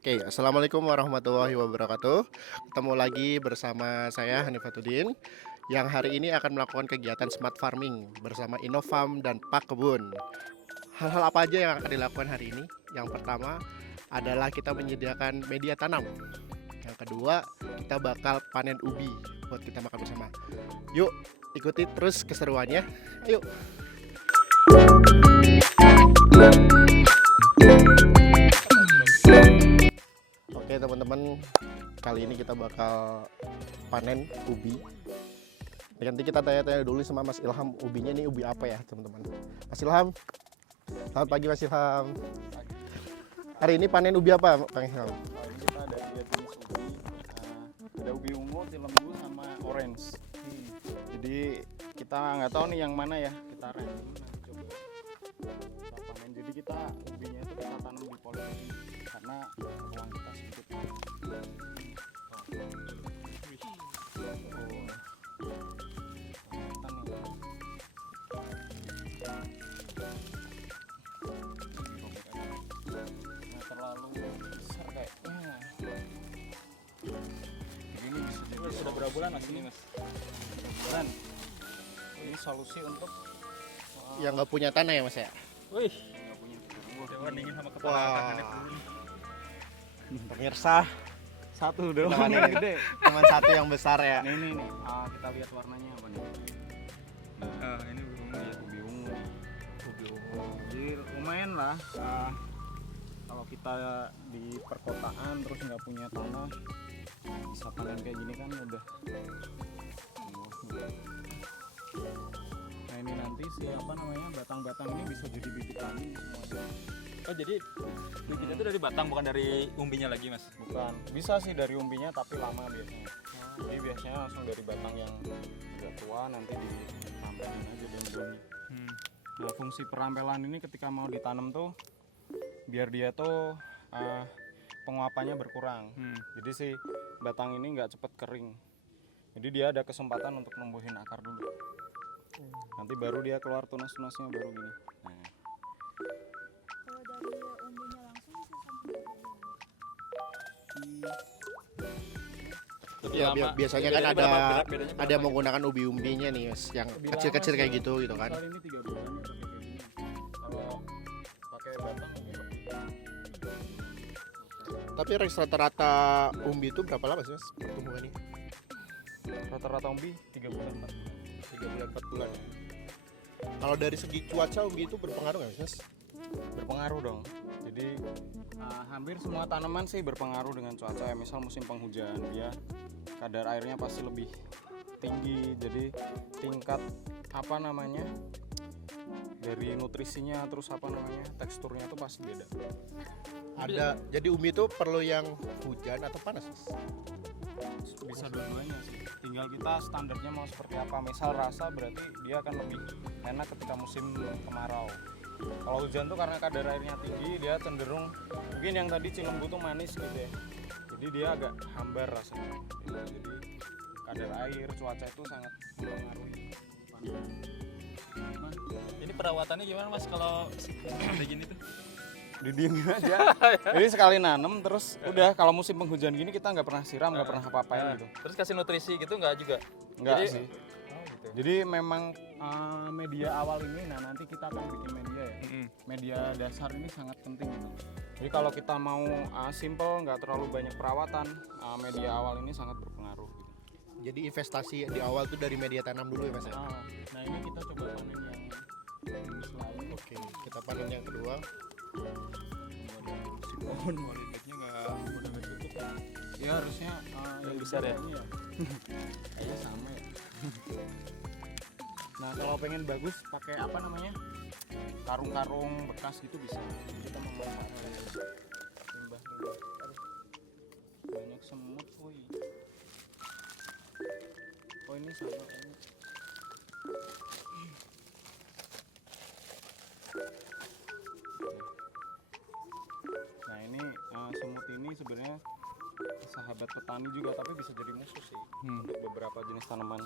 Oke, assalamualaikum warahmatullahi wabarakatuh. Ketemu lagi bersama saya Hanifatuddin yang hari ini akan melakukan kegiatan smart farming bersama Innofarm dan Pak Kebun. Hal-hal apa aja yang akan dilakukan hari ini? Yang pertama adalah kita menyediakan media tanam. Yang kedua, kita bakal panen ubi buat kita makan bersama. Yuk, ikuti terus keseruannya. Ayo. Oke teman-teman, kali ini kita bakal panen ubi. Nanti kita tanya-tanya dulu sama Mas Ilham, ubinya ini ubi apa ya teman-teman. Mas Ilham, selamat pagi Mas Ilham. Hari ini panen ubi apa Kang Ilham? Hari ini kita ada 3 jenis ubi. Ada ubi ungu, tilembu, sama orange. Jadi kita nggak tahu nih yang mana ya, kita random. Coba kita panen. Jadi kita ubinya itu kita tanam di politik karena ruang kita sedikit. Terlalu besar kayaknya. Ini bisa jadi Sudah berapa bulan mas ini mas? bulan. Ini solusi untuk Yang nggak punya tanah ya Mas ya? Wih, nggak punya coba dingin sama kepala Wah. tangannya dulu. Pemirsa, satu kita doang panen yang gede. cuma satu yang besar ya. Nah ini nih, kita lihat warnanya apa nih? Ini belum ya. Ubi ungu. Ubi ungu. Jadi lumayan lah. Kalau kita di perkotaan terus nggak punya tanah, bisa panen kayak gini kan udah. Nah ini nanti si apa namanya batang-batang ini bisa jadi bibit tani semuanya. Oh jadi bibitnya itu dari batang bukan dari umbinya lagi mas? Bukan, bisa sih dari umbinya tapi lama biasanya. Jadi biasanya langsung dari batang yang udah tua nanti ditampelin aja daun-daunnya. Nah fungsi perampelan ini ketika mau ditanam tuh biar dia tuh penguapannya berkurang. Jadi si batang ini nggak cepet kering. Jadi dia ada kesempatan untuk numbuhin akar dulu. Nanti baru dia keluar tunas-tunasnya baru gini. Nah. Kalau dari umbinya langsung bisa sampai Lebih Ya, lama. biasanya kan Bedanya ada berapa? Bedanya ada yang menggunakan ubi umbinya nih Mas, yang Lebih kecil-kecil lama kayak sih. gitu kan. Misal ini 3 bulan ya pakai kayak gini. Kalau pakai batang mungkin lebih. Tapi rata-rata umbi itu berapa lama sih Mas pertumbuhannya? Rata-rata umbi 3 bulan 4 bulan. 3 bulan 4 bulan. Kalau dari segi cuaca umbi itu berpengaruh nggak Mas? Berpengaruh dong. Jadi hampir semua tanaman sih berpengaruh dengan cuaca ya. Misal musim penghujan dia kadar airnya pasti lebih tinggi. Jadi tingkat apa namanya dari nutrisinya terus apa namanya teksturnya tuh pasti beda. Jadi umbi itu perlu yang hujan atau panas Mas? Bisa dua-duanya sih. Tinggal kita standarnya mau seperti apa. Misal rasa berarti dia akan lebih enak ketika musim kemarau. Kalau hujan tuh karena kadar airnya tinggi dia cenderung mungkin yang tadi cilembu tuh manis gitu ya. Jadi dia agak hambar rasanya. Jadi kadar air, cuaca itu sangat mempengaruhi. Ini perawatannya gimana mas kalau kayak gini tuh? Didiemin aja. Jadi sekali nanem terus udah kalau musim penghujan gini kita nggak pernah siram, nggak pernah apa-apain gitu. Terus kasih nutrisi gitu nggak juga? Enggak Jadi- sih. Oh gitu. Jadi memang media awal ini, nah nanti kita akan bikin media ya. Media dasar ini sangat penting gitu. Jadi kalau kita mau simple, nggak terlalu banyak perawatan, media awal ini sangat berpengaruh. Gitu. Jadi investasi di awal tuh dari media tanam dulu ya Mas ya? Nah ini kita coba panen yang jenis lain. Oke, kita panen yang kedua. Si pohon molibetnya nggak udah cukup ya. Ya harusnya Yang besar ya? kayaknya kayaknya sama ya. Nah kalau pengen bagus pakai apa namanya karung-karung bekas gitu bisa. Jadi kita memanfaatkan limbah. Aduh, banyak semut, woi. Oh ini sama ini. Nah ini semut ini sebenarnya sahabat petani juga, tapi bisa jadi musuh sih untuk beberapa jenis tanaman.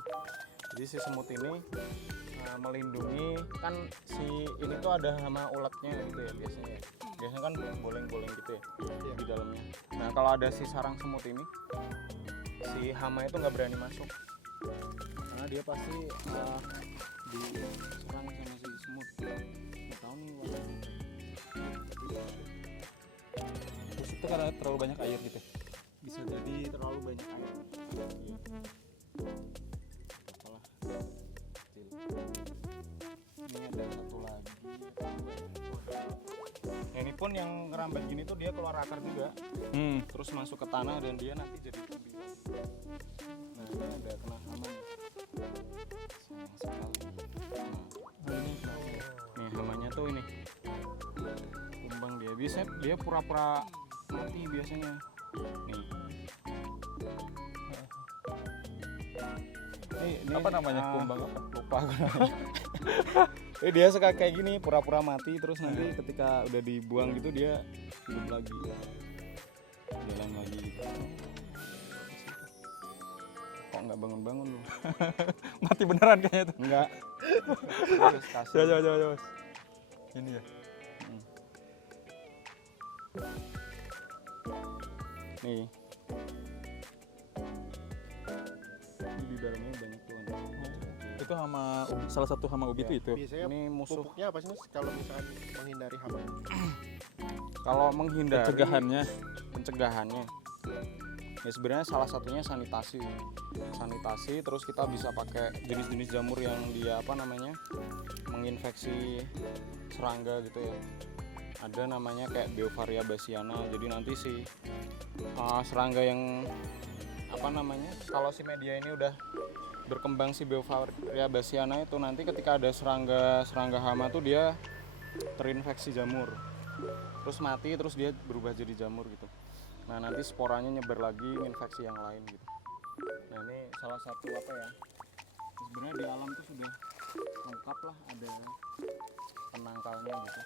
Jadi si semut ini melindungi, kan si ini tuh ada hama ulatnya gitu ya biasanya. Biasanya kan boleng-boleng gitu ya di dalamnya. Nah kalau ada si sarang semut ini, si hama itu nggak berani masuk karena dia pasti diserang sama si semut. Nggak tahu nih warnanya. Terus itu karena terlalu banyak air gitu. Bisa jadi terlalu banyak air. Apalah. Kecil. Ini ada satu lagi. Nah, ini pun yang ngerambat gini tuh dia keluar akar juga, terus masuk ke tanah dan dia nanti jadi umbi. Nah ini ada kena hama nih. Sayang sekali. Nah ini nih hamanya tuh ini kumbang dia. Biasanya dia pura-pura mati biasanya. Nih. Ini Apa namanya? Kumbang apa? lupa aku namanya. Dia suka kayak gini, pura-pura mati, terus nanti ketika udah dibuang gitu dia hidup lagi, jalan lagi gitu. Kok nggak bangun-bangun lu? Mati beneran kayaknya tuh. Enggak. Terus kasih. Coba. Ini ya. Nih. Ini di dalamnya banyak tuh. Itu hama ubi, salah satu hama ubi itu. Biasanya Ini musuh. pupuknya apa sih Mas kalau misalkan menghindari hama? Kalau menghindari Pencegahannya. ya sebenarnya salah satunya sanitasi, terus kita bisa pakai jenis-jenis jamur yang dia menginfeksi serangga gitu ya. Ada namanya kayak Beauveria bassiana. Jadi nanti si serangga yang kalau si media ini udah berkembang si Beauveria bassiana itu, nanti ketika ada serangga hama tuh dia terinfeksi jamur, terus mati, terus dia berubah jadi jamur gitu. Nah nanti sporanya nyebar lagi infeksi yang lain gitu. Nah ini salah satu sebenarnya di alam tuh sudah lengkap lah, ada penangkalnya gitu.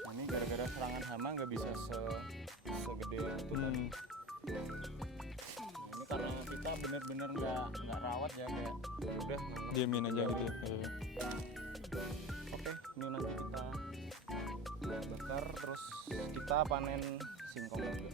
Nah ini gara-gara serangan hama nggak bisa segede itu tadi. Nah ini karena kita bener-bener nggak rawat ya, kayak udah Diamin aja gitu ya. Oke, ini nanti kita bakar, terus kita panen singkong juga.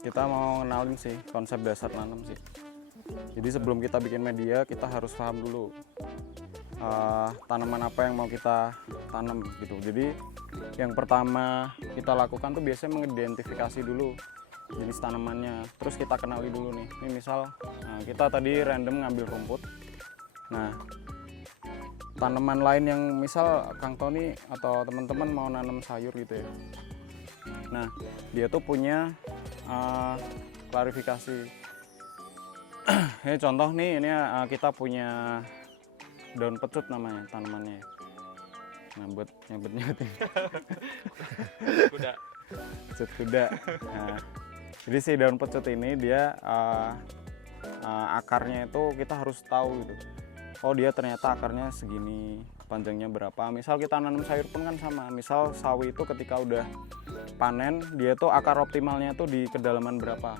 Kita mau kenalin sih konsep dasar nanam sih. Jadi sebelum kita bikin media, kita harus paham dulu tanaman apa yang mau kita tanam gitu. Jadi yang pertama kita lakukan tuh biasanya mengidentifikasi dulu jenis tanamannya. Terus kita kenali dulu nih. Ini misal kita tadi random ngambil rumput. Nah tanaman lain yang misal Kang Tony atau teman-teman mau nanam sayur gitu ya. Nah dia tuh punya klarifikasi. Ini contoh nih, ini kita punya daun pecut namanya tanamannya. Nah buat nyabet-nyabet Kuda. pecut kuda. Nah, jadi si daun pecut ini dia akarnya itu kita harus tahu gitu. Oh dia ternyata akarnya segini, panjangnya berapa. Misal kita nanam sayur pun kan sama. Misal sawi itu ketika udah panen, dia tuh akar optimalnya tuh di kedalaman berapa.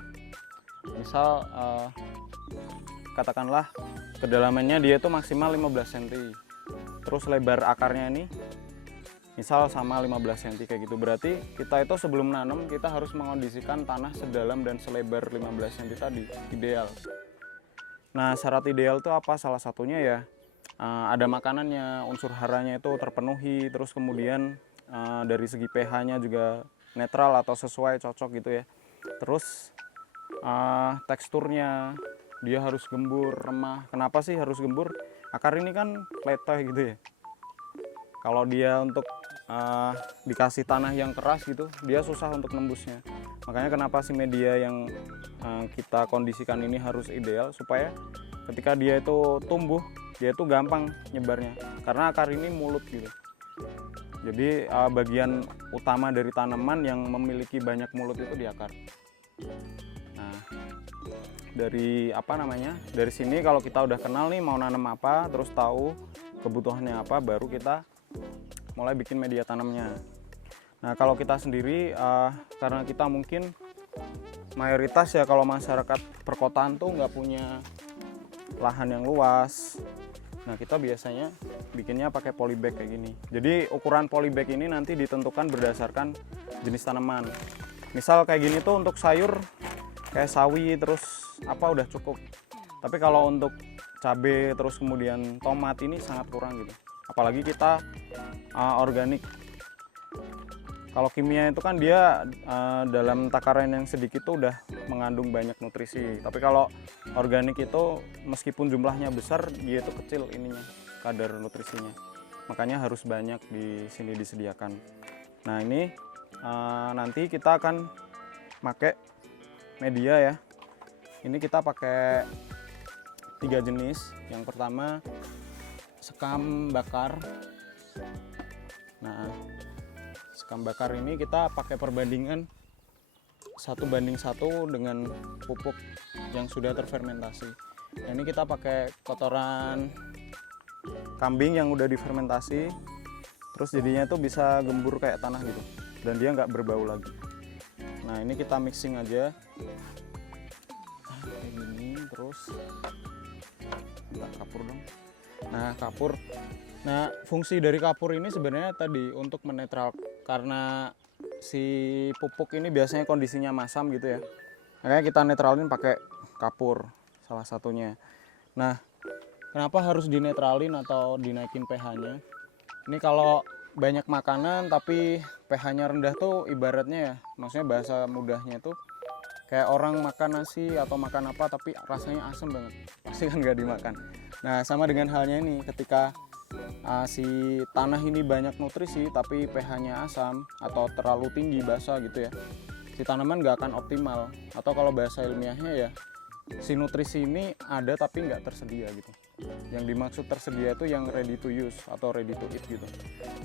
Misal katakanlah kedalamannya dia itu maksimal 15 cm. Terus lebar akarnya ini misal sama 15 cm kayak gitu. Berarti kita itu sebelum nanam kita harus mengondisikan tanah sedalam dan selebar 15 cm tadi, ideal. Nah syarat ideal itu apa? Salah satunya ya ada makanannya, unsur haranya itu terpenuhi, terus kemudian dari segi pH-nya juga netral atau sesuai, cocok gitu ya. Terus teksturnya dia harus gembur, remah. Kenapa sih harus gembur? Akar ini kan letih gitu ya. Kalau dia untuk dikasih tanah yang keras gitu, dia susah untuk nembusnya. Makanya kenapa sih media yang kita kondisikan ini harus ideal, supaya ketika dia itu tumbuh, dia itu gampang nyebarnya. Karena akar ini mulut gitu. Jadi bagian utama dari tanaman yang memiliki banyak mulut itu di akar. Nah, dari dari sini kalau kita udah kenal nih mau nanam apa, terus tahu kebutuhannya apa, baru kita mulai bikin media tanamnya. Nah, kalau kita sendiri karena kita mungkin mayoritas ya kalau masyarakat perkotaan tuh nggak punya lahan yang luas. Nah, kita biasanya bikinnya pakai polybag kayak gini. Jadi ukuran polybag ini nanti ditentukan berdasarkan jenis tanaman. Misal kayak gini tuh untuk sayur kayak sawi terus udah cukup. Tapi kalau untuk cabai terus kemudian tomat ini sangat kurang gitu. Apalagi kita organik. Kalau kimia itu kan dia dalam takaran yang sedikit tuh udah mengandung banyak nutrisi. Tapi kalau organik itu meskipun jumlahnya besar, dia itu kecil ininya, kadar nutrisinya. Makanya harus banyak di sini disediakan. Nah, ini nanti kita akan pakai media ya. Ini kita pakai 3 jenis. Yang pertama sekam bakar. Nah, sekam bakar ini kita pakai perbandingan 1:1 dengan pupuk yang sudah terfermentasi. Nah, ini kita pakai kotoran kambing yang udah difermentasi, terus jadinya itu bisa gembur kayak tanah gitu, dan dia nggak berbau lagi. Nah, ini kita mixing aja kayak gini, terus kapur dong. Nah, kapur. Nah, fungsi dari kapur ini sebenarnya tadi untuk menetral, karena si pupuk ini biasanya kondisinya masam gitu ya. Makanya kita netralin pakai kapur salah satunya. Nah, kenapa harus dinetralin atau dinaikin pH-nya? Ini kalau banyak makanan tapi pH-nya rendah tuh ibaratnya ya, maksudnya bahasa mudahnya tuh kayak orang makan nasi atau makan apa tapi rasanya asam banget, pasti kan nggak dimakan. Nah, sama dengan halnya ini, ketika si tanah ini banyak nutrisi tapi pH-nya asam atau terlalu tinggi basah gitu ya, si tanaman nggak akan optimal. Atau kalau bahasa ilmiahnya ya, si nutrisi ini ada tapi nggak tersedia gitu. Yang dimaksud tersedia itu yang ready to use atau ready to eat gitu.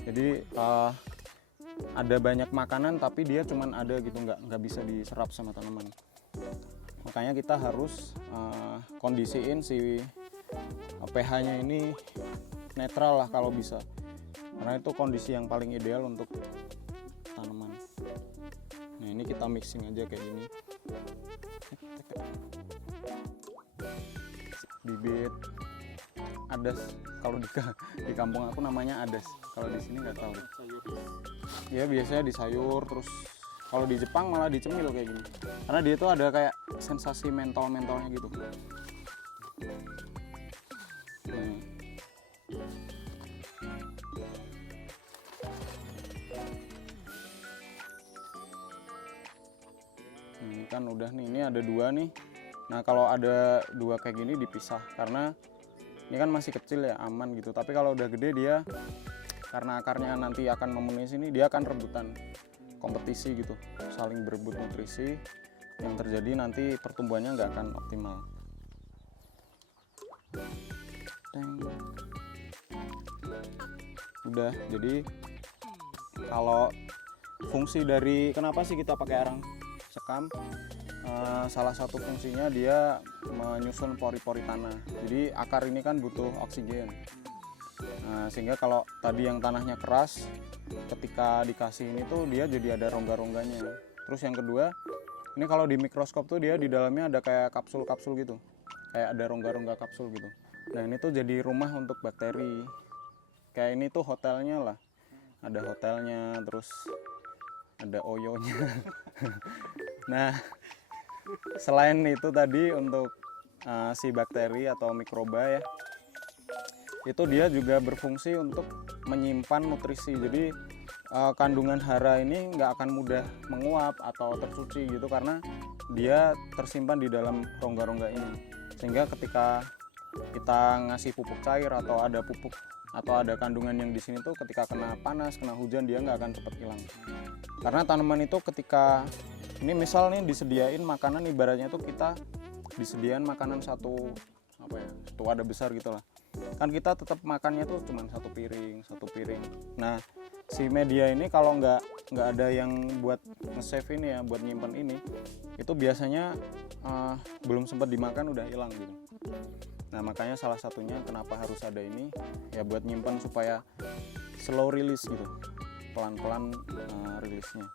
Jadi ada banyak makanan tapi dia cuman ada gitu, nggak bisa diserap sama tanaman. Makanya kita harus kondisiin si pH-nya ini netral lah kalau bisa, karena itu kondisi yang paling ideal untuk tanaman. Nah, ini kita mixing aja kayak gini. Bibit adas, kalau di kampung aku namanya adas, kalau di sini nggak tahu. Ya biasanya di sayur, terus kalau di Jepang malah dicemil kayak gini, karena dia tuh ada kayak sensasi mentol-mentolnya gitu. Ini kan udah nih, ini ada 2 nih. Nah, kalau ada 2 kayak gini dipisah, karena ini kan masih kecil ya, aman gitu. Tapi kalau udah gede dia, karena akarnya nanti akan memenuhi sini, dia akan rebutan, kompetisi gitu, saling berebut nutrisi. Yang terjadi nanti pertumbuhannya nggak akan optimal. Udah, jadi kalau fungsi dari kenapa sih kita pakai arang sekam, salah satu fungsinya dia menyusun pori-pori tanah. Jadi akar ini kan butuh oksigen. Nah, sehingga kalau tadi yang tanahnya keras, ketika dikasih ini tuh dia jadi ada rongga-rongganya. Terus yang kedua, ini kalau di mikroskop tuh dia di dalamnya ada kayak kapsul-kapsul gitu, kayak ada rongga-rongga kapsul gitu. Nah, ini tuh jadi rumah untuk bakteri. Kayak ini tuh hotelnya lah, ada hotelnya, terus ada oyonya. Nah, selain itu tadi untuk si bakteri atau mikroba ya, itu dia juga berfungsi untuk menyimpan nutrisi. Jadi kandungan hara ini nggak akan mudah menguap atau tercuci gitu, karena dia tersimpan di dalam rongga-rongga ini. Sehingga ketika kita ngasih pupuk cair atau ada pupuk atau ada kandungan yang di sini tuh, ketika kena panas, kena hujan, dia nggak akan cepat hilang. Karena tanaman itu ketika ini misal nih disediain makanan, ibaratnya tuh kita disediain makanan satu wadah besar gitu lah. Kan kita tetap makannya tuh cuma satu piring. Nah, si media ini kalau nggak ada yang buat nge-save ini ya, buat nyimpen ini, itu biasanya belum sempat dimakan udah hilang gitu. Nah makanya salah satunya kenapa harus ada ini ya, buat nyimpen supaya slow release gitu, pelan-pelan rilisnya.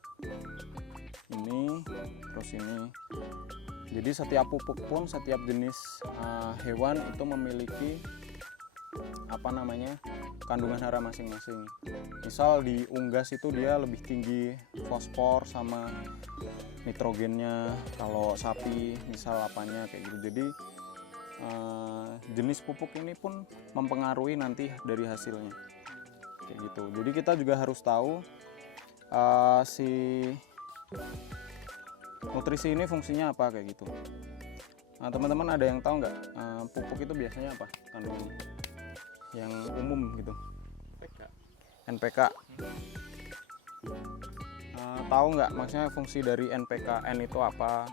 Ini terus ini. Jadi setiap pupuk pun, setiap jenis hewan itu memiliki apa namanya, kandungan hara masing-masing. Misal di unggas itu dia lebih tinggi fosfor sama nitrogennya, kalau sapi misal apanya kayak gitu. Jadi jenis pupuk ini pun mempengaruhi nanti dari hasilnya kayak gitu. Jadi kita juga harus tahu si nutrisi ini fungsinya apa kayak gitu. Nah teman-teman ada yang tahu nggak pupuk itu biasanya apa kandungannya yang umum gitu? NPK. Tahu nggak maksudnya fungsi dari NPK? N itu apa?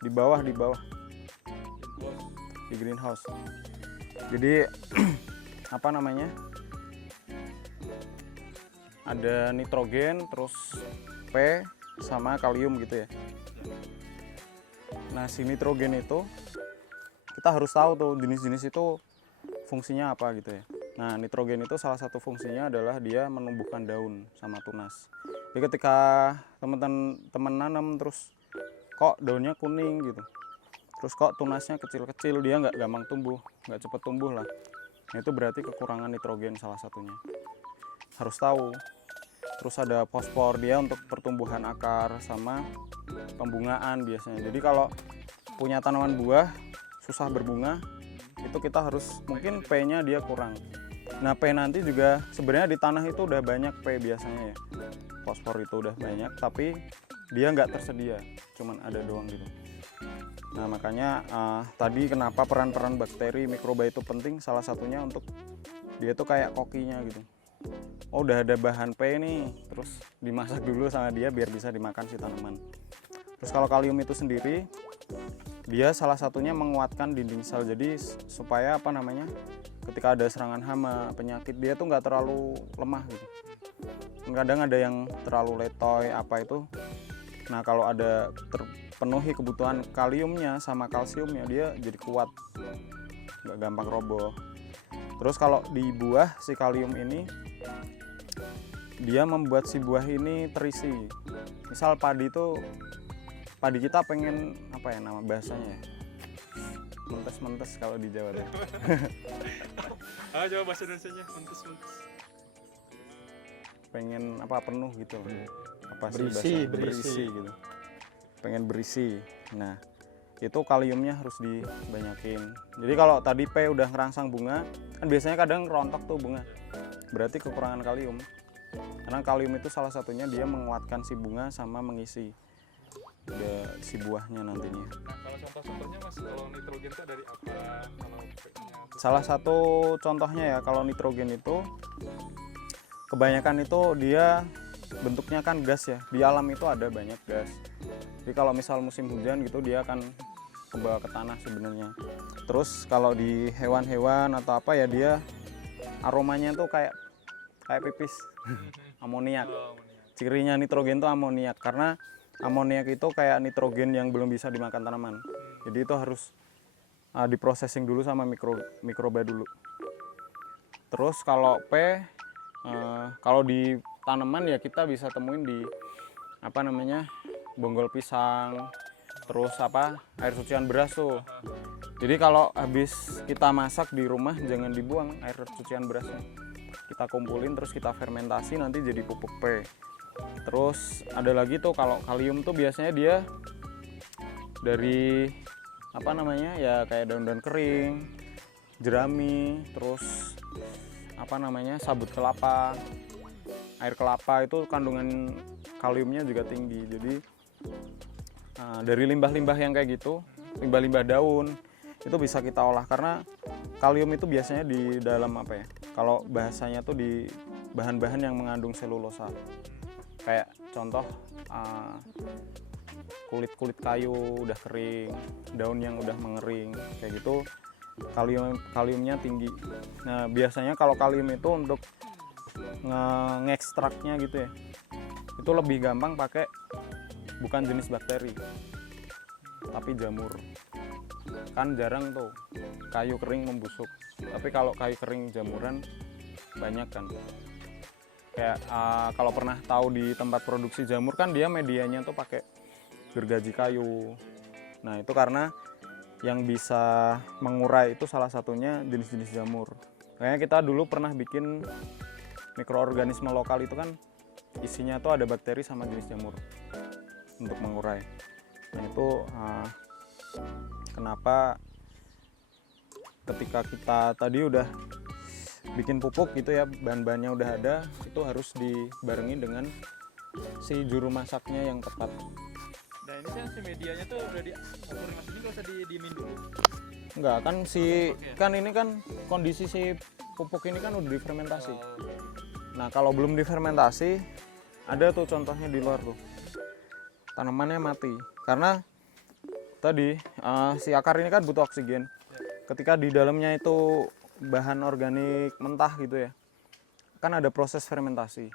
Di bawah di greenhouse. Jadi apa namanya, ada nitrogen, terus P sama kalium gitu ya. Nah si nitrogen itu kita harus tahu tuh jenis-jenis itu fungsinya apa gitu ya. Nah nitrogen itu salah satu fungsinya adalah dia menumbuhkan daun sama tunas. Jadi ketika teman-teman nanam terus kok daunnya kuning gitu, terus kok tunasnya kecil-kecil, dia nggak gampang tumbuh, nggak cepet tumbuh lah. Nah, itu berarti kekurangan nitrogen salah satunya. Harus tahu. Terus ada fosfor, dia untuk pertumbuhan akar sama pembungaan biasanya. Jadi kalau punya tanaman buah susah berbunga, itu kita harus mungkin P-nya dia kurang. Nah P nanti juga sebenarnya di tanah itu udah banyak P biasanya ya. Fosfor itu udah banyak, tapi dia nggak tersedia, cuman ada doang gitu. Nah makanya tadi kenapa peran-peran bakteri mikroba itu penting, salah satunya untuk dia tuh kayak kokinya gitu. Oh udah ada bahan P nih, terus dimasak dulu sama dia biar bisa dimakan si tanaman. Terus kalau kalium itu sendiri, dia salah satunya menguatkan dinding sel. Jadi supaya apa namanya, ketika ada serangan hama, penyakit, dia tuh nggak terlalu lemah gitu. Kadang ada yang terlalu letoy apa itu. Nah kalau ada terpenuhi kebutuhan kaliumnya sama kalsiumnya, dia jadi kuat, nggak gampang roboh. Terus kalau di buah si kalium ini, dia membuat si buah ini terisi. Misal padi kita pengen apa ya nama bahasanya ya, mentes-mentes kalau di Jawa deh. Coba bahasa Indonesianya, mentes. Pengen apa, penuh gitu. Apa Berisi, sih berisi gitu. Pengen berisi. Nah, itu kaliumnya harus dibanyakin. Jadi kalau tadi P udah ngerangsang bunga, kan biasanya kadang rontok tuh bunga. Berarti kekurangan kalium. Karena kalium itu salah satunya dia menguatkan si bunga sama mengisi si buahnya nantinya. Nah, kalau contoh-contohnya Mas, kalau nitrogen itu dari apa? Kalau P-nya? Salah satu contohnya ya, kalau nitrogen itu kebanyakan itu dia bentuknya kan gas ya. Di alam itu ada banyak gas. Jadi kalau misal musim hujan gitu dia akan kebawa ke tanah sebenarnya. Terus kalau di hewan-hewan atau apa ya, dia aromanya tuh kayak pipis, amoniak. Cirinya nitrogen tuh amoniak, karena amoniak itu kayak nitrogen yang belum bisa dimakan tanaman. Jadi itu harus diprosesing dulu sama mikroba dulu. Terus kalau P, kalau di tanaman ya kita bisa temuin di apa namanya, bonggol pisang, terus apa, air cucian beras tuh. Jadi kalau habis kita masak di rumah jangan dibuang air cucian berasnya. Kita kumpulin terus kita fermentasi, nanti jadi pupuk P. Terus ada lagi tuh kalau kalium tuh biasanya dia dari apa namanya ya, kayak daun-daun kering, jerami, terus apa namanya, sabut kelapa, air kelapa, itu kandungan kaliumnya juga tinggi. Jadi dari limbah-limbah yang kayak gitu, limbah-limbah daun itu bisa kita olah, karena kalium itu biasanya di dalam apa ya, kalau bahasanya tuh di bahan-bahan yang mengandung selulosa. Kayak contoh kulit-kulit kayu udah kering, daun yang udah mengering kayak gitu, kaliumnya tinggi. Nah biasanya kalau kalium itu untuk ngekstraknya gitu ya, itu lebih gampang pakai bukan jenis bakteri tapi jamur. Kan jarang tuh kayu kering membusuk, tapi kalau kayu kering jamuran banyak kan. Kayak kalau pernah tahu di tempat produksi jamur kan dia medianya tuh pakai gergaji kayu. Nah itu karena yang bisa mengurai itu salah satunya jenis-jenis jamur. Kayaknya kita dulu pernah bikin mikroorganisme lokal itu kan isinya tuh ada bakteri sama jenis jamur untuk mengurai. Nah itu kenapa ketika kita tadi udah bikin pupuk gitu ya, bahan-bahannya udah ada, itu harus dibarengi dengan si juru masaknya yang tepat. Nah ini kan si medianya tuh udah diumpurin mas, ini nggak usah didiemin dulu. Enggak kan kan ini kan kondisi si pupuk ini kan udah difermentasi. Nah kalau belum difermentasi, ada tuh contohnya di luar tuh, tanamannya mati karena tadi si akar ini kan butuh oksigen. Ketika di dalamnya itu bahan organik mentah gitu ya, kan ada proses fermentasi.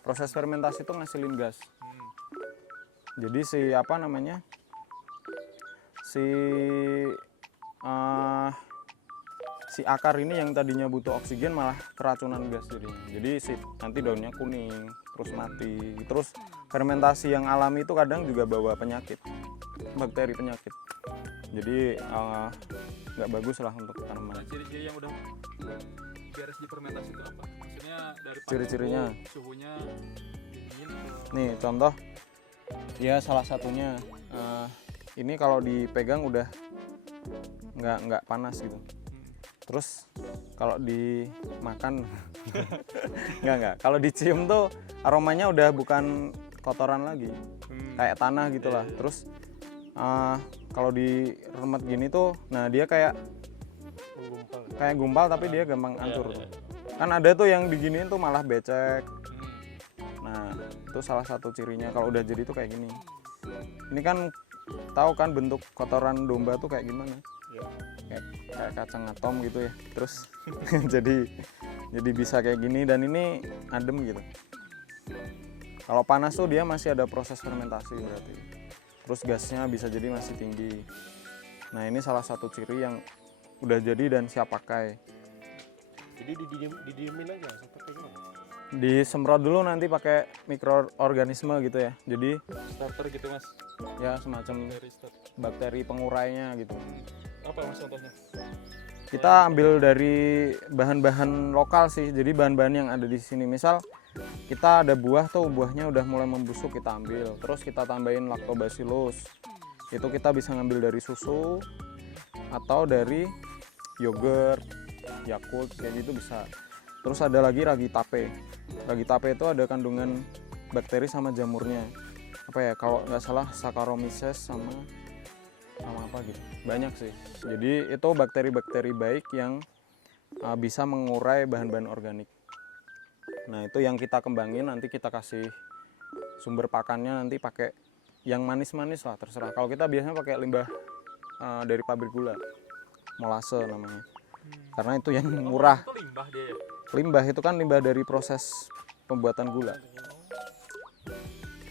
Proses fermentasi itu ngasilin gas. Jadi si apa namanya, si akar ini yang tadinya butuh oksigen malah keracunan gas jadinya. Jadi si nanti daunnya kuning terus mati. Terus fermentasi yang alami itu kadang juga bawa penyakit, bakteri penyakit. Jadi nggak bagus lah untuk tanaman. Nah, ciri-ciri yang udah beres di fermentasi itu apa? Maksudnya dari Ciri-cirinya suhunya dingin atau nih contoh ya, salah satunya ini kalau dipegang udah nggak panas gitu. Terus kalau dimakan nggak, kalau dicium tuh aromanya udah bukan kotoran lagi, kayak tanah gitulah. Terus kalau diremet gini tuh, nah dia kayak gumpal tapi dia gampang hancur tuh. Kan ada tuh yang diginiin tuh malah becek. Nah itu salah satu cirinya kalau udah jadi tuh kayak gini. Ini kan tahu kan bentuk kotoran domba tuh kayak gimana? Kayak kacang atom gitu ya. Terus jadi bisa kayak gini dan ini adem gitu. Kalau panas tuh dia masih ada proses fermentasi berarti. Terus gasnya bisa jadi masih tinggi. Nah ini salah satu ciri yang udah jadi dan siap pakai. Jadi didiemin aja seperti gimana? Disemprot dulu nanti pakai mikroorganisme gitu ya. Jadi starter gitu mas? ya semacam Dari start. bakteri pengurainya gitu. Apa mas contohnya? Kita ambil dari bahan-bahan lokal sih. Jadi bahan-bahan yang ada di sini. Misal kita ada buah tuh, buahnya udah mulai membusuk, kita ambil. Terus kita tambahin lactobacillus. Itu kita bisa ngambil dari susu atau dari yogurt, Yakult kayak gitu bisa. Terus ada lagi ragi tape. Ragi tape itu ada kandungan bakteri sama jamurnya. Apa ya? Kalau nggak salah Saccharomyces sama apa gitu. Banyak sih. Jadi itu bakteri-bakteri baik yang bisa mengurai bahan-bahan organik. Nah itu yang kita kembangin, nanti kita kasih sumber pakannya, nanti pakai yang manis-manis lah, terserah. Kalau kita biasanya pakai limbah dari pabrik gula, molase namanya, karena itu yang murah. Itu limbah dia ya? Limbah itu kan limbah dari proses pembuatan gula,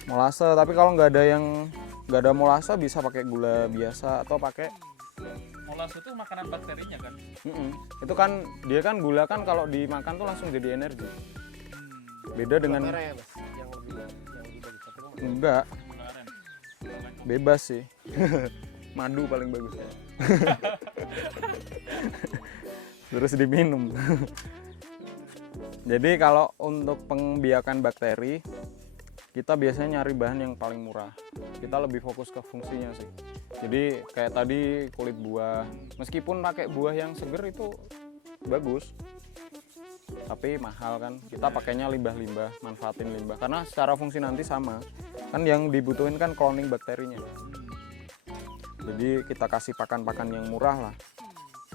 molase. Tapi kalau nggak ada molase bisa pakai gula biasa atau pakai Molase itu makanan bakterinya kan? itu kan dia kan gula kan kalau dimakan tuh langsung jadi energi. Beda dengan Merah ya mas, yang lebih bagus. Tapi kok enggak, Gula aren. bebas sih. Madu paling bagus ya. Terus diminum. Jadi kalau untuk pembiakan bakteri kita biasanya nyari bahan yang paling murah. Kita lebih fokus ke fungsinya sih. Jadi kayak tadi kulit buah, meskipun pakai buah yang seger itu bagus, tapi mahal kan. Kita pakainya limbah-limbah, manfaatin limbah karena secara fungsi nanti sama kan. Yang dibutuhin kan cloning bakterinya. Jadi kita kasih pakan-pakan yang murah lah.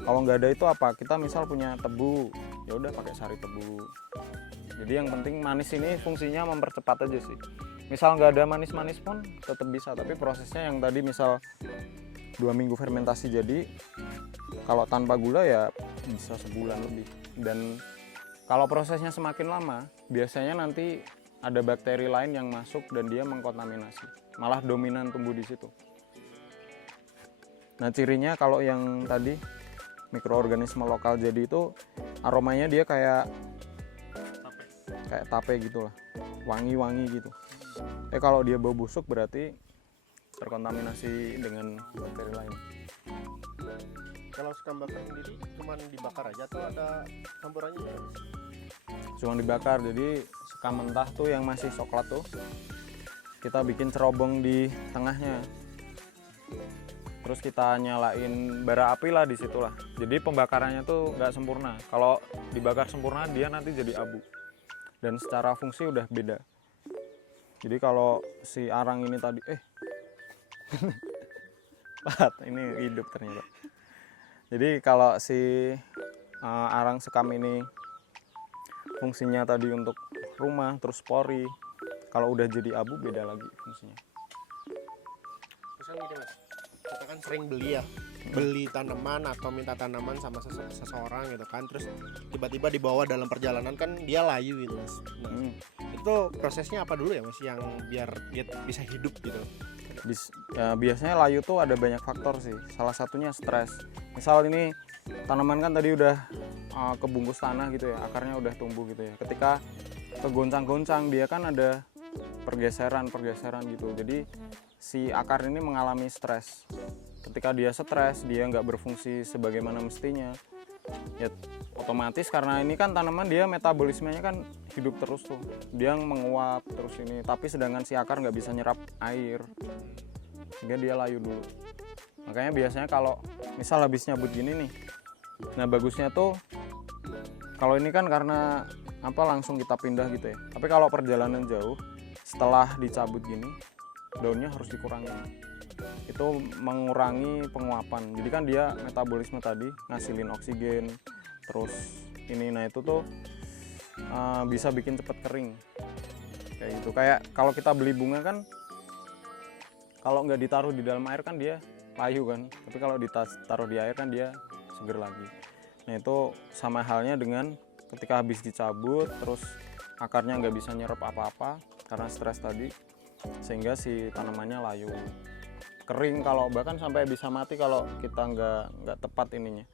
Kalau nggak ada itu apa, kita misal punya tebu, ya udah pakai sari tebu. Jadi yang penting manis ini fungsinya mempercepat aja sih. Misal nggak ada manis-manis pun tetap bisa, tapi prosesnya yang tadi misal 2 minggu fermentasi jadi, kalau tanpa gula ya bisa sebulan lebih. Dan Kalau prosesnya semakin lama, biasanya nanti ada bakteri lain yang masuk dan dia mengkontaminasi, malah dominan tumbuh di situ. Nah, cirinya kalau yang tadi mikroorganisme lokal jadi itu aromanya dia kayak tape gitu lah, wangi-wangi gitu. Kalau dia bau busuk berarti terkontaminasi dengan bakteri lain. Kalau sekam bakar sendiri cuman dibakar aja atau ada campurannya juga, Mas? Cuma dibakar, jadi sekam mentah tuh yang masih coklat tuh kita bikin cerobong di tengahnya, terus kita nyalain bara api lah di situ lah. Jadi pembakarannya tuh nggak sempurna. Kalau dibakar sempurna dia nanti jadi abu dan secara fungsi udah beda. Jadi kalau si arang ini tadi Pat, ini hidup ternyata. Jadi kalau si arang sekam ini fungsinya tadi untuk rumah, terus pori, kalau udah jadi abu beda lagi fungsinya. Terus kan gini, Mas, kita kan sering beli tanaman atau minta tanaman sama seseorang gitu kan, terus tiba-tiba dibawa dalam perjalanan kan dia layu gitu, Mas. Nah, itu prosesnya apa dulu ya, Mas, yang biar dia bisa hidup gitu? Biasanya layu tuh ada banyak faktor sih, salah satunya stres. Misal ini tanaman kan tadi udah kebungkus tanah gitu ya, akarnya udah tumbuh gitu ya, ketika kegoncang-goncang dia kan ada pergeseran gitu, jadi si akar ini mengalami stres. Ketika dia stres, dia nggak berfungsi sebagaimana mestinya, ya otomatis karena ini kan tanaman dia metabolismenya kan hidup terus tuh, dia menguap terus ini, tapi sedangkan si akar nggak bisa nyerap air sehingga dia layu dulu. Makanya biasanya kalau misal habis nyabut gini nih, nah bagusnya tuh kalau ini kan karena langsung kita pindah gitu ya, tapi kalau perjalanan jauh setelah dicabut gini daunnya harus dikurangi, itu mengurangi penguapan. Jadi kan dia metabolisme tadi ngasilin oksigen terus ini, nah itu tuh bisa bikin cepet kering kayak gitu. Kayak kalau kita beli bunga kan kalau nggak ditaruh di dalam air kan dia layu kan, tapi kalau ditaruh di air kan dia seger lagi. Nah itu sama halnya dengan ketika habis dicabut terus akarnya nggak bisa nyerap apa-apa karena stres tadi, sehingga si tanamannya layu kering, kalau bahkan sampai bisa mati kalau kita nggak tepat ininya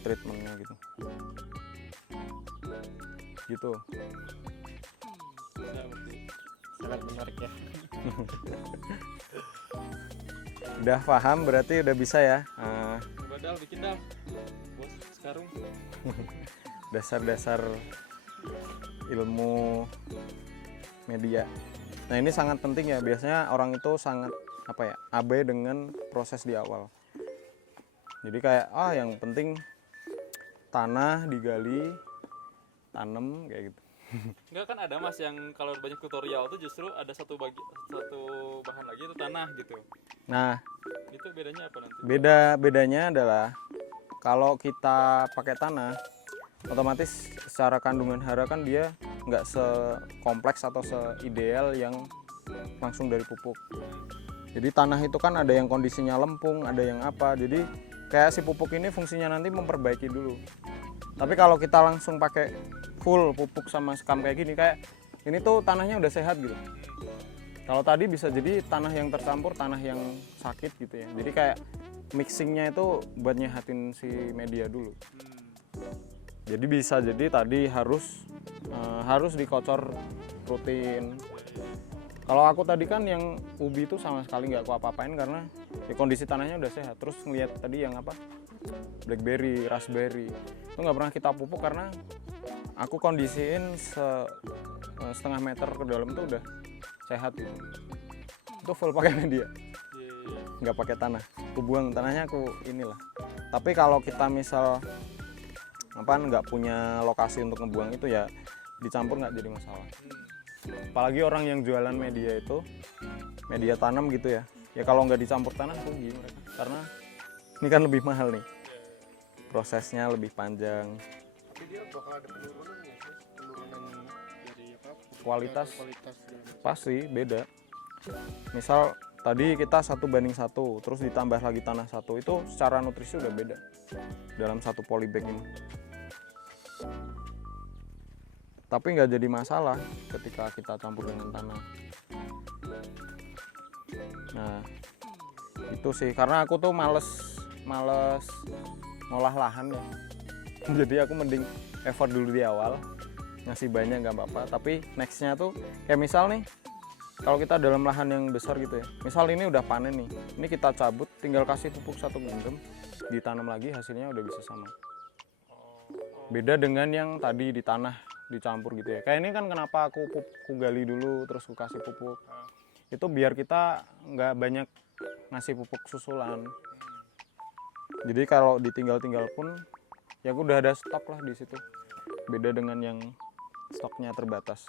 treatmentnya gitu. Sangat menarik ya. Udah paham berarti udah bisa ya Badal bikin dah bos sekarung. dasar-dasar ilmu media. Nah ini sangat penting ya, biasanya orang itu sangat abai dengan proses di awal. Jadi kayak yang penting tanah digali, tanam kayak gitu. Enggak, kan ada Mas yang kalau banyak tutorial tuh justru ada satu bahan lagi itu tanah gitu. Nah Itu bedanya apa nanti? bedanya adalah kalau kita pakai tanah, otomatis secara kandungan hara kan dia nggak sekompleks atau seideal yang langsung dari pupuk. Jadi tanah itu kan ada yang kondisinya lempung, ada yang apa. Jadi kayak si pupuk ini fungsinya nanti memperbaiki dulu. Tapi kalau kita langsung pakai full pupuk sama sekam kayak gini, kayak ini tuh tanahnya udah sehat gitu. Kalau tadi bisa jadi tanah yang tercampur, tanah yang sakit gitu ya. Jadi kayak mixingnya itu buat nyehatin si media dulu. Jadi bisa jadi tadi harus dikocor rutin. Kalau aku tadi kan yang ubi itu sama sekali nggak aku apa-apain karena ya kondisi tanahnya udah sehat. Terus ngeliat tadi yang blackberry, raspberry itu nggak pernah kita pupuk karena aku kondisiin setengah meter ke dalam tuh udah sehat gitu. Itu full pakai media, nggak pakai tanah. Aku buang tanahnya, aku inilah. Tapi kalau kita misal nggak punya lokasi untuk ngebuang itu ya dicampur nggak jadi masalah. Apalagi orang yang jualan media itu media tanam gitu ya, ya kalau nggak dicampur tanah rugi mereka, karena ini kan lebih mahal nih, prosesnya lebih panjang. Tapi dia bakal ada penurunan ya, penurunan dari Kualitas dari- pasti beda. Misal tadi kita 1:1, terus ditambah lagi tanah 1, itu secara nutrisi udah beda dalam satu polybag ini. tapi nggak jadi masalah ketika kita campur dengan tanah. Nah itu sih, karena aku tuh males ngolah lahan ya. Jadi aku mending effort dulu di awal, ngasih banyak nggak apa-apa, tapi nextnya tuh kayak misal nih, kalau kita dalam lahan yang besar gitu ya, misal ini udah panen nih, ini kita cabut, tinggal kasih pupuk 1 gendem, ditanam lagi, hasilnya udah bisa sama. Beda dengan yang tadi di tanah dicampur gitu ya. Kayak ini kan kenapa aku gali dulu terus aku kasih pupuk. Itu biar kita nggak banyak ngasih pupuk susulan. Jadi kalau ditinggal-tinggal pun ya aku udah ada stok lah di situ. Beda dengan yang stoknya terbatas.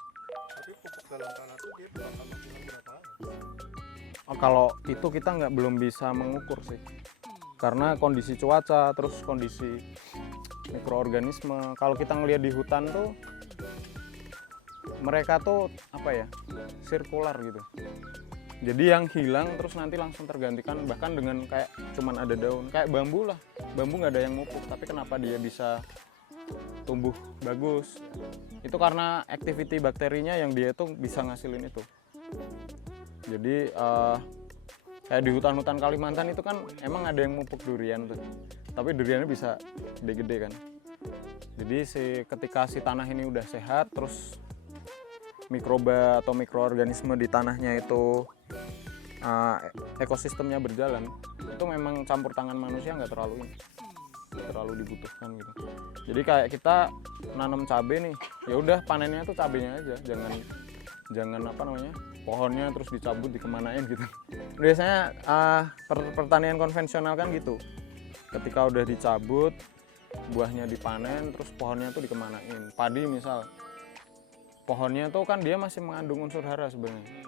Tapi pupuk dalam tanah tuh dia bakal maksimal berapa? Oh, kalau itu kita belum bisa mengukur sih. Karena kondisi cuaca, terus kondisi mikroorganisme. Kalau kita ngelihat di hutan tuh mereka tuh apa ya, sirkular gitu. Jadi yang hilang terus nanti langsung tergantikan, bahkan dengan kayak cuman ada daun, kayak bambu lah. Bambu nggak ada yang mupuk, tapi kenapa dia bisa tumbuh bagus? Itu karena activity bakterinya yang dia tuh bisa ngasilin itu. Jadi kayak di hutan-hutan Kalimantan itu kan emang ada yang mupuk durian tuh, tapi duriannya bisa gede-gede kan. Jadi ketika si tanah ini udah sehat, terus mikroba atau mikroorganisme di tanahnya itu ekosistemnya berjalan, itu memang campur tangan manusia nggak terlalu dibutuhkan gitu. Jadi kayak kita nanam cabai nih, ya udah panennya tuh cabenya aja, jangan apa namanya, pohonnya terus dicabut dikemanain gitu. Biasanya pertanian konvensional kan gitu, ketika udah dicabut buahnya dipanen terus pohonnya tuh dikemanain. Padi misal, pohonnya tuh kan dia masih mengandung unsur hara sebenarnya,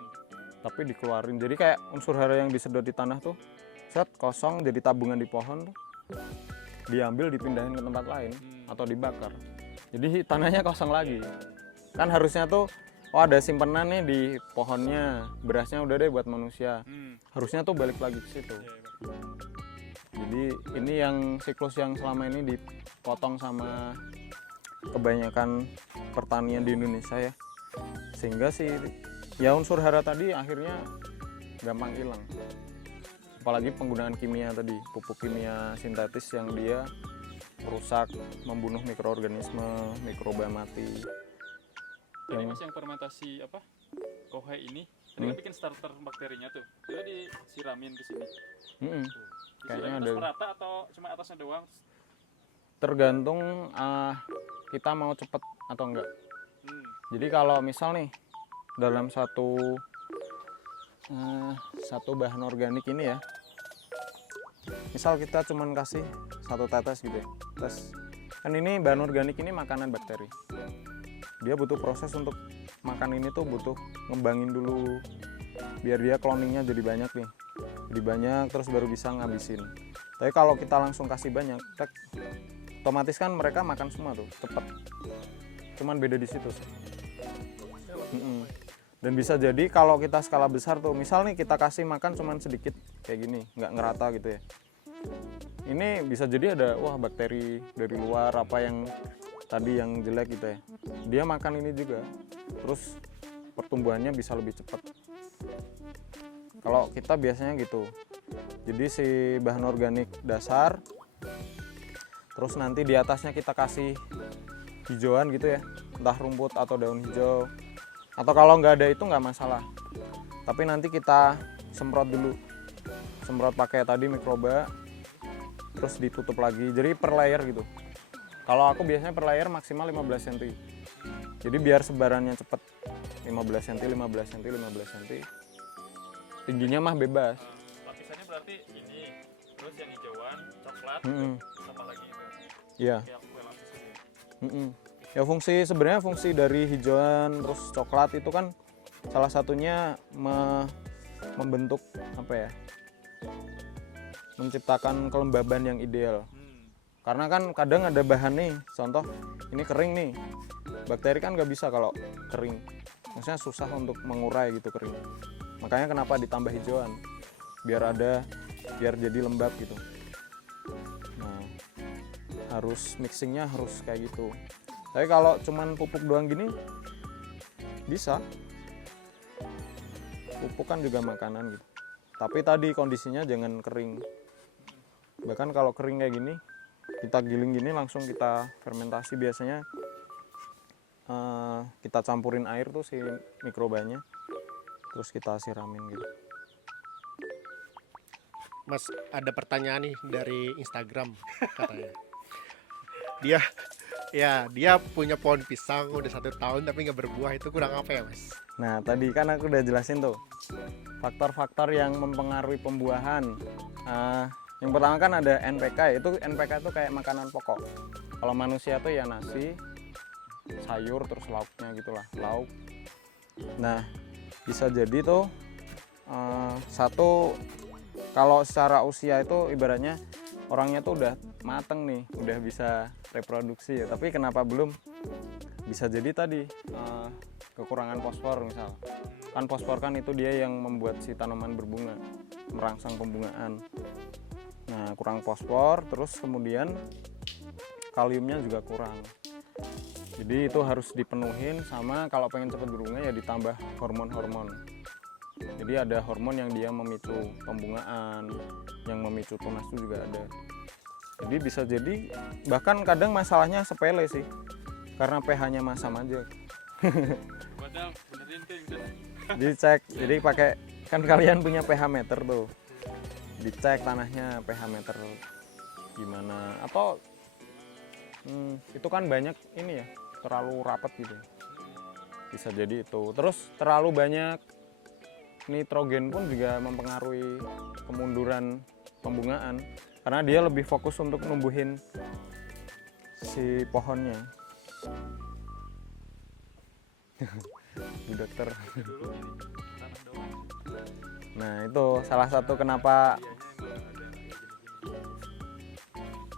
tapi dikeluarin. Jadi kayak unsur hara yang disedot di tanah tuh set kosong jadi tabungan di pohon tuh, diambil dipindahin ke tempat lain atau dibakar. Jadi tanahnya kosong lagi. Kan harusnya tuh ada simpenan nih di pohonnya, berasnya udah deh buat manusia. Harusnya tuh balik lagi ke situ. Jadi ini yang siklus yang selama ini dipotong sama kebanyakan pertanian di Indonesia ya, sehingga sih ya unsur hara tadi akhirnya gampang hilang. Apalagi penggunaan kimia tadi, pupuk kimia sintetis yang dia merusak, membunuh mikroorganisme, mikroba mati. Ini mas yang fermentasi apa? Kohai ini, tadi kan bikin starter bakterinya tuh, itu disiramin ke sini. Kayaknya Disiramin ada. terus merata atau cuma atasnya doang? Tergantung kita mau cepet atau enggak. Jadi kalau misal nih dalam satu bahan organik ini ya, misal kita cuman kasih 1 tetes gitu ya, tes. Kan ini bahan organik ini makanan bakteri, dia butuh proses untuk makan ini tuh, butuh ngembangin dulu biar dia cloningnya jadi banyak nih, jadi banyak terus baru bisa ngabisin. Tapi kalau kita langsung kasih banyak, otomatis kan mereka makan semua tuh cepet, cuman beda di situ sih. Dan bisa jadi kalau kita skala besar tuh, misal nih kita kasih makan cuman sedikit kayak gini, nggak ngerata gitu ya, ini bisa jadi ada bakteri dari luar apa yang tadi yang jelek gitu ya, dia makan ini juga, terus pertumbuhannya bisa lebih cepat. Kalau kita biasanya gitu, jadi si bahan organik dasar, terus nanti di atasnya kita kasih hijauan gitu ya, entah rumput atau daun hijau, atau kalau nggak ada itu nggak masalah, tapi nanti kita semprot dulu, semprot pakai tadi mikroba, terus ditutup lagi, jadi per layer gitu. Kalau aku biasanya per layer maksimal 15 cm, jadi biar sebarannya cepet, 15 cm, 15 cm, 15 cm, tingginya mah bebas. Lapisannya berarti ini, terus yang hijauan, coklat, apa lagi itu? Iya. Kayak kue lapis gitu. Ya sebenarnya fungsi dari hijauan terus coklat itu kan salah satunya membentuk apa ya, menciptakan kelembaban yang ideal. Karena kan kadang ada bahan nih, contoh ini kering nih, bakteri kan nggak bisa kalau kering, maksudnya susah untuk mengurai gitu kering. Makanya kenapa ditambah hijauan, biar jadi lembab gitu. Nah, harus mixingnya harus kayak gitu. Tapi kalau cuman pupuk doang gini bisa. Pupuk kan juga makanan gitu. Tapi tadi kondisinya jangan kering. Bahkan kalau kering kayak gini, kita giling gini langsung kita fermentasi biasanya kita campurin air tuh si mikrobanya, terus kita siramin gitu. Mas, ada pertanyaan nih dari Instagram katanya. Dia dia punya pohon pisang udah 1 tahun tapi nggak berbuah, itu kurang apa ya, Mas? Nah tadi kan aku udah jelasin tuh faktor-faktor yang mempengaruhi pembuahan. Yang pertama kan ada NPK, itu NPK itu kayak makanan pokok. Kalau manusia tuh ya nasi, sayur, terus lauknya gitulah, lauk. Nah bisa jadi tuh satu, kalau secara usia itu ibaratnya orangnya tuh udah mateng nih, udah bisa reproduksi ya, tapi kenapa belum? Bisa jadi tadi kekurangan fosfor misal. Kan fosfor kan itu dia yang membuat si tanaman berbunga, merangsang pembungaan. Nah kurang fosfor, terus kemudian kaliumnya juga kurang. Jadi itu harus dipenuhin, sama kalau pengen cepat berbunga ya ditambah hormon-hormon. Jadi ada hormon yang dia memicu pembungaan, yang memicu tunas itu juga ada. Jadi bisa jadi, bahkan kadang masalahnya sepele sih, karena pH-nya masam aja. Padahal benerin ke yang Dicek, jadi pakai, kan kalian punya pH meter tuh, dicek tanahnya pH meter gimana, atau itu kan banyak ini ya, terlalu rapat gitu, bisa jadi itu. Terus terlalu banyak nitrogen pun juga mempengaruhi kemunduran pembungaan, karena dia lebih fokus untuk numbuhin si pohonnya. Bu dokter. dulu ini tanam doang. Nah itu salah satu kenapa. Dianya emang ada kayak gini-gini.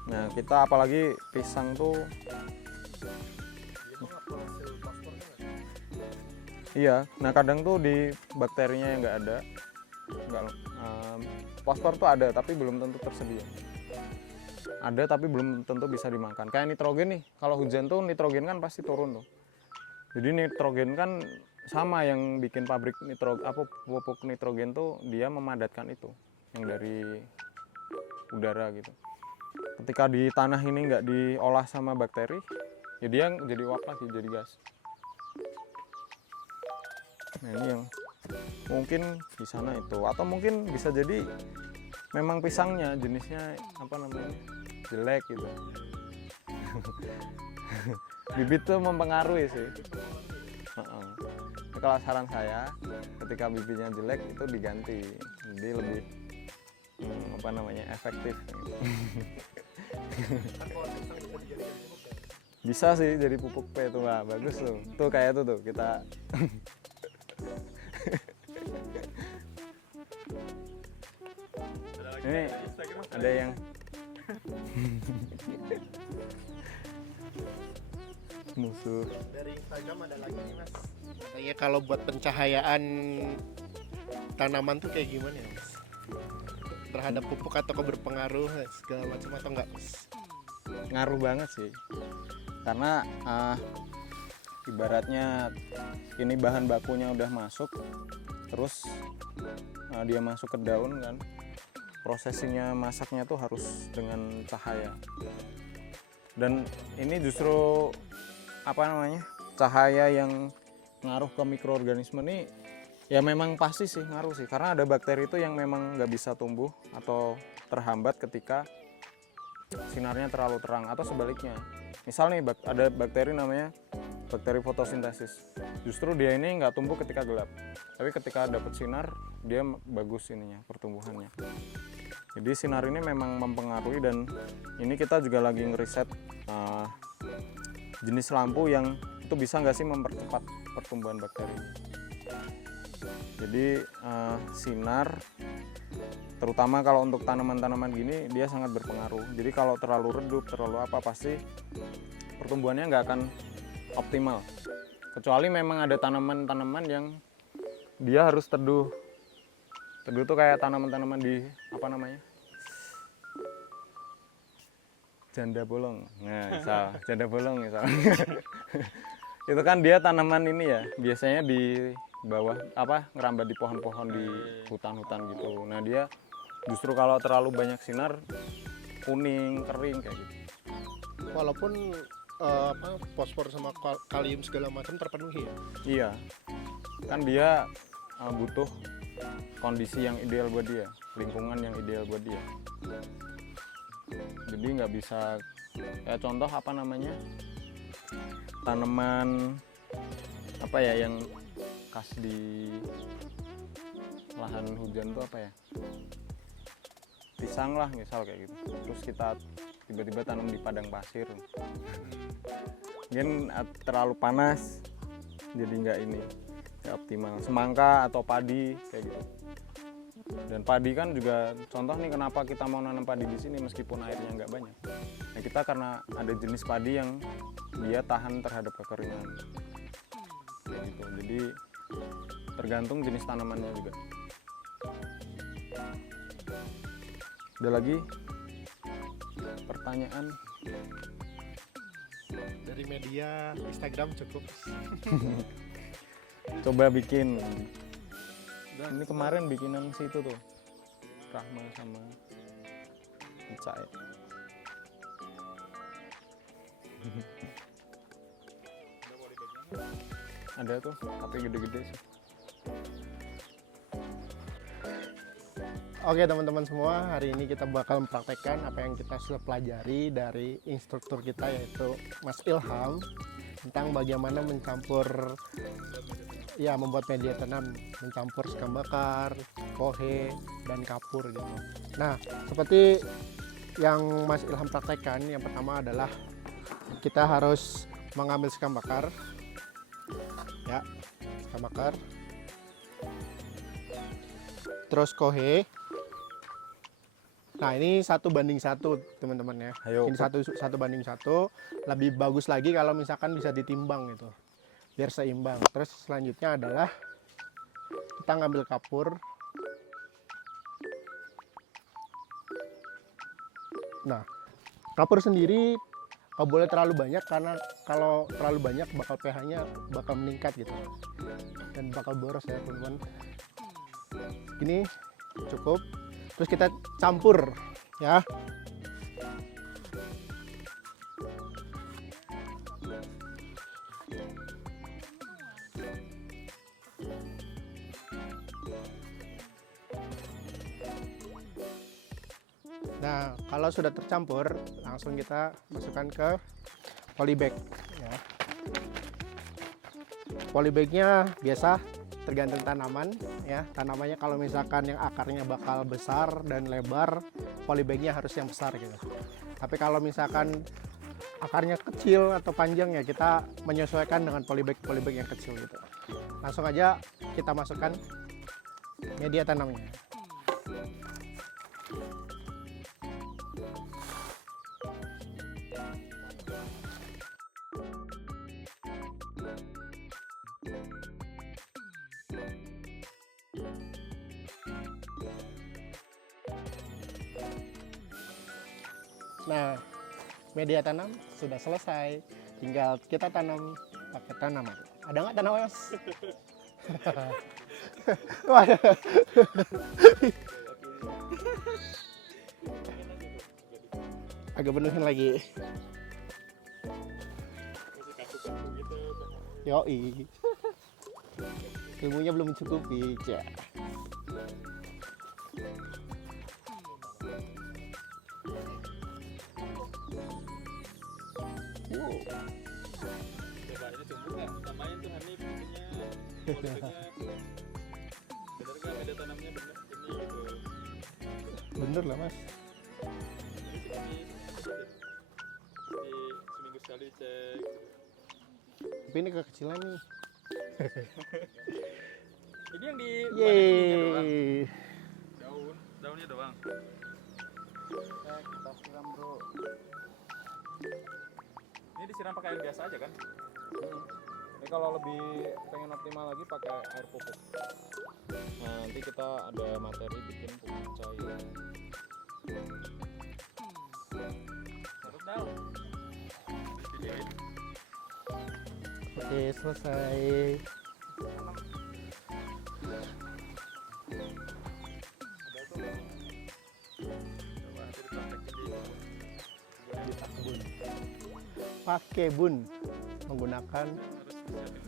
Nah kita apalagi pisang tuh, iya. Nah kadang tuh di bakterinya yang nggak ada, fosfor tuh ada tapi belum tentu tersedia. Ada tapi belum tentu bisa dimakan. Kayak nitrogen nih, kalau hujan tuh nitrogen kan pasti turun tuh. Jadi nitrogen kan sama yang bikin pabrik pupuk nitrogen tuh dia memadatkan itu yang dari udara gitu. Ketika di tanah ini nggak diolah sama bakteri, ya dia jadi uap lagi, jadi gas. Nah ini yang mungkin di sana itu, atau mungkin bisa jadi memang pisangnya jenisnya apa namanya jelek gitu. Bibit tuh mempengaruhi sih. Kalau saran saya, ketika bibitnya jelek itu diganti, jadi lebih apa namanya efektif. Bisa sih jadi pupuk P itu lah, bagus tuh. Tuh kayak itu tuh kita. Ini ada yang musuh. Dari Instagram ada lagi nih, Mas. Katanya kalau buat pencahayaan tanaman tuh kayak gimana ya, Mas? Terhadap pupuk atau berpengaruh segala macam atau enggak, Mas? Ngaruh banget sih, karena ibaratnya ini bahan bakunya udah masuk, terus dia masuk ke daun kan, prosesinya masaknya tuh harus dengan cahaya. Dan ini justru apa namanya, cahaya yang ngaruh ke mikroorganisme nih ya memang pasti sih ngaruh sih, karena ada bakteri itu yang memang nggak bisa tumbuh atau terhambat ketika sinarnya terlalu terang, atau sebaliknya. Misal nih ada bakteri namanya bakteri fotosintesis, justru dia ini nggak tumbuh ketika gelap, tapi ketika dapat sinar dia bagus ininya pertumbuhannya. Jadi sinar ini memang mempengaruhi, dan ini kita juga lagi ngeriset jenis lampu yang itu bisa nggak sih mempercepat pertumbuhan bakteri. Jadi sinar, terutama kalau untuk tanaman-tanaman gini, dia sangat berpengaruh. Jadi kalau terlalu redup, terlalu apa, pasti pertumbuhannya nggak akan optimal. Kecuali memang ada tanaman-tanaman yang dia harus teduh. Teduh tuh kayak tanaman-tanaman di apa namanya, janda bolong. Nah, misal janda bolong misal. Itu kan dia tanaman ini ya, biasanya di bawah ngerambat di pohon-pohon di hutan-hutan gitu. Nah, dia justru kalau terlalu banyak sinar kuning, kering kayak gitu. Walaupun fosfor sama kalium segala macam terpenuhi ya. Iya. Kan dia butuh kondisi yang ideal buat dia, lingkungan yang ideal buat dia. Jadi nggak bisa contoh tanaman yang khas di lahan hujan tuh pisang lah misal kayak gitu. Terus kita tiba-tiba tanam di padang pasir, mungkin terlalu panas jadi nggak optimal. Semangka atau padi kayak gitu. Dan padi kan juga contoh nih kenapa kita mau nanam padi di sini meskipun airnya nggak banyak. Nah, kita karena ada jenis padi yang dia tahan terhadap kekeringan. Kayak gitu. Jadi tergantung jenis tanamannya juga. Ada lagi pertanyaan? Dari media Instagram cukup. Coba bikin. Ini kemarin bikinan situ tuh, Rahma sama Ica ya. Ada tuh, tapi gede-gede sih. Oke teman-teman semua, hari ini kita bakal mempraktekkan apa yang kita sudah pelajari dari instruktur kita yaitu Mas Ilham tentang bagaimana membuat media tanam, mencampur sekam bakar, kohe, dan kapur gitu. Nah, seperti yang Mas Ilham praktekkan, yang pertama adalah kita harus mengambil sekam bakar, ya, sekam bakar, terus kohe. Nah, ini 1:1 teman-teman ya. Ayo. Ini 1:1. Lebih bagus lagi kalau misalkan bisa ditimbang gitu, biar seimbang. Terus selanjutnya adalah kita ngambil kapur. Nah, kapur sendiri nggak boleh terlalu banyak karena kalau terlalu banyak bakal pH-nya bakal meningkat gitu dan bakal boros ya teman-teman. Ini cukup. Terus kita campur ya. Nah, kalau sudah tercampur, langsung kita masukkan ke polybag ya. Polybagnya biasa tergantung tanaman ya. Tanamannya kalau misalkan yang akarnya bakal besar dan lebar, polybagnya harus yang besar gitu. Tapi kalau misalkan akarnya kecil atau panjang ya kita menyesuaikan dengan polybag yang kecil gitu. Langsung aja kita masukkan media tanamnya. Nah, media tanam sudah selesai, tinggal kita tanam pakai tanaman. Ada nggak tanaman, Mas? Waduh. Agak penuhin lagi. Yoi. Ilmunya belum mencukupi, Cak. Cobaannya tumbuh nggak? Samain tuh Hanif bikinnya, polybagnya. Bener nggak media tanamnya bener ini gitu? Bener lah, Mas. Jadi seminggu sekali cek. Tapi ini kekecilan nih. Ini yang di ininya doang. Yeay. Daunnya doang. Kita siram bro. Ini disiram pakai air biasa aja kan? Ini kalau lebih pengen optimal lagi pakai air pupuk. Nah, nanti kita ada materi bikin pupuk cair. Taruh Oke, selesai. Pakai bun menggunakan harus siapin